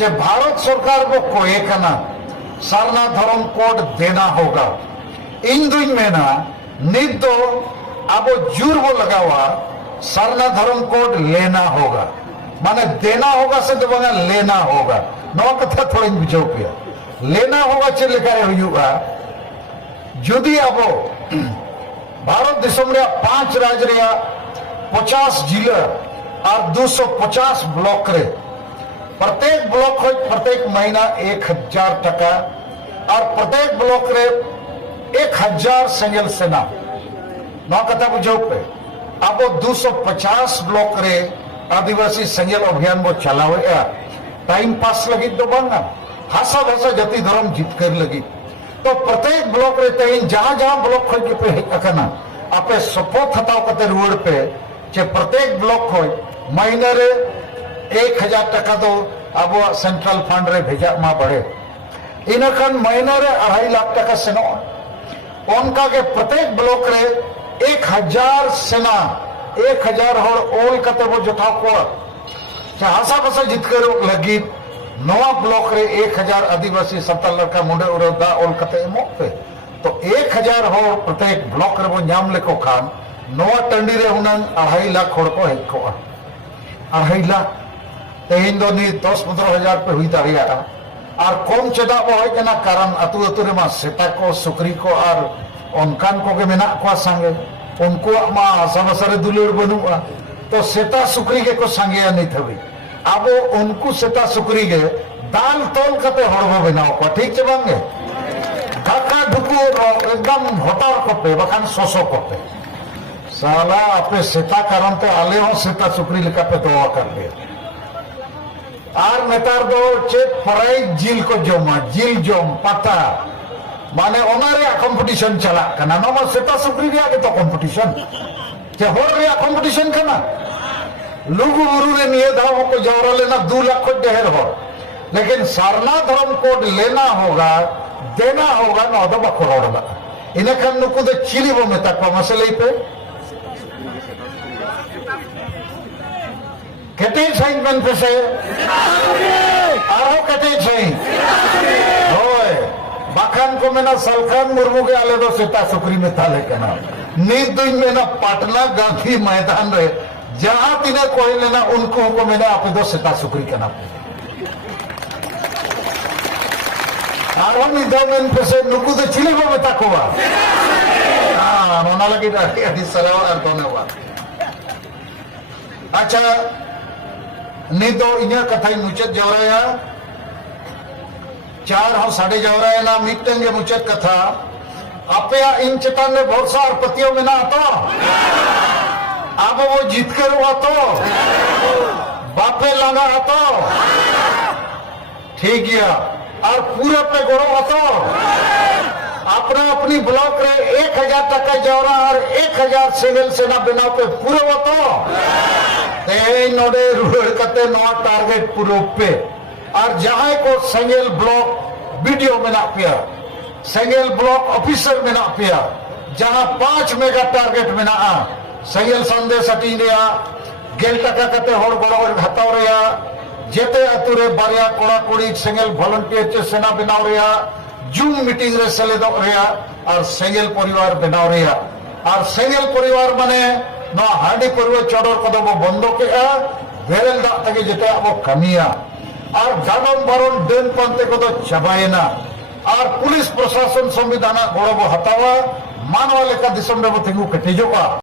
जे भारत सरकार को कोए कना सारना धर्म कोड देना होगा। इन दुई मेना नित दो अब जुर वो लगावा सारना धर्म कोड लेना होगा, माने देना होगा से तो लेना होगा। नवा कथा थोड़ी बुझाव किया लेना होगा चल लेकर हुआ जुदी अब भारत देशम रे 5 राज्य रे 50 जिला और 250 ब्लॉक रे प्रत्येक ब्लॉक हो प्रत्येक महीना 1000 टका और प्रत्येक ब्लॉक रे 1000 सेंगल सेना नवा कथा बुझाव पे अब 250 ब्लॉक रे आदिवासी सेंगल अभियान वो चलावे टाइम पास लगी तो बांगा हासा भाषा जाति धर्म जितकर लगी तो प्रत्येक ब्लॉक रे तेन जहां जहां ब्लॉक खोज के पे अकना आपे सपोर्ट हताव कते रोड पे जे प्रत्येक ब्लॉक खोज महीने रे 1000 टका तो अब सेंट्रल फंड रे भेजा मा बढ़े इनखान महीने रे 2.5 लाख टका सेनो उनका के प्रत्येक ब्लॉक रे 1000 सेना 1000 होड़ ओल कते वो जुटा को हासा भाषा जितकर लगी नवा ब्लॉक रे 1000 आदिवासी 70 लड़का मुंडे उड़दा ओल कते एमो पे तो 1000 हो प्रत्येक ब्लॉक रे वो नाम लेको खान नवा टंडी रे हुनन 2.5 लाख होड़ को हेको 2.5 लाख तेहिन दो नी 10-15 हजार पे हुई दाड़िया और कम चेदा वो है केना कारण अतु अतु रे मा सेता को सुकरी को और उनकान को के मेना को संगे उनको मा समसरे दुलुर बनुआ तो सेता सुकरी के को संगे नहीं थवी अब उनको सेता सुकरी के दाल तोल कते हड़बो बनाओ को ठीक से बांगे काका ढुकू एकदम होटार को पे बखान सोसो को पे साला आपे सेता कारण तो आले हो सेता सुकरी लेका पे दवा कर ले और नेतार दो चे पराई जिल को जोमा जिल जोम पता माने ओनारे कंपटीशन चला कना नो सेता सुकरी रे आगे तो कंपटीशन जे होर रे कंपटीशन कना लुगु बुरु रे निये धाव को जवरा लेना 2 लाख को ढेर हो लेकिन सारना धर्म कोड लेना होगा देना होगा ना तो बकरोड़ बा इने खान नुकु दे चिली वो में तक मसले पे कते साइन बन पे से आरो कते साइन होय बाखान को मेना सलखान मुर्मू के आले दो सेता सुकरी में थाले कना नींद दुई मेना पटना गांधी मैदान रे जहां तिने कोई लेना उनको को मैंने आप दो सेता सुकरी करना आराम निदान पे से नुकु दे चिली को बता को हां नोना लगी राती अभी सलाव और दोने हुआ अच्छा निदो इन्या कथाई मुचत जवराया 4 हो 4.5 जवराया ना मिटन के मुचत कथा आपे इन चेतन में भरोसा और पतियों में ना आता अब वो जीत कर हुआ तो बापे लगा तो ठीक है और पूरे पे गोड़ो हो तो अपना अपनी ब्लॉक रे 1000 टका जवरा और 1000 सिविल सेना बिना पे पूरे हो तो नोडे रुड़ कते नवा टारगेट पूरे पे और जहां को सेंगल ब्लॉक वीडियो में ना पिया सेंगल ब्लॉक ऑफिसर में ना पिया जहां 5 मेगा टारगेट में ना सेंगल संदेश अटी रेया गेल टका कते होड़ बड़ो हताव रेया जेते अतु रे बारिया कोड़ा कोड़ी सेंगल वॉलंटियर चे सेना बनाव रेया जूम मीटिंग रे सेलेद रेया और सेंगल परिवार बनाव रेया और सेंगल परिवार माने न हांडी परिवार चोडर कदम बंद के बेरेल दा तके जेते अब कमिया और गागम बारन डेन पंते को तो चबायना और पुलिस प्रशासन संविधान गोड़ो हतावा मानवा लेका दिसम रे तिंगु कटिजो का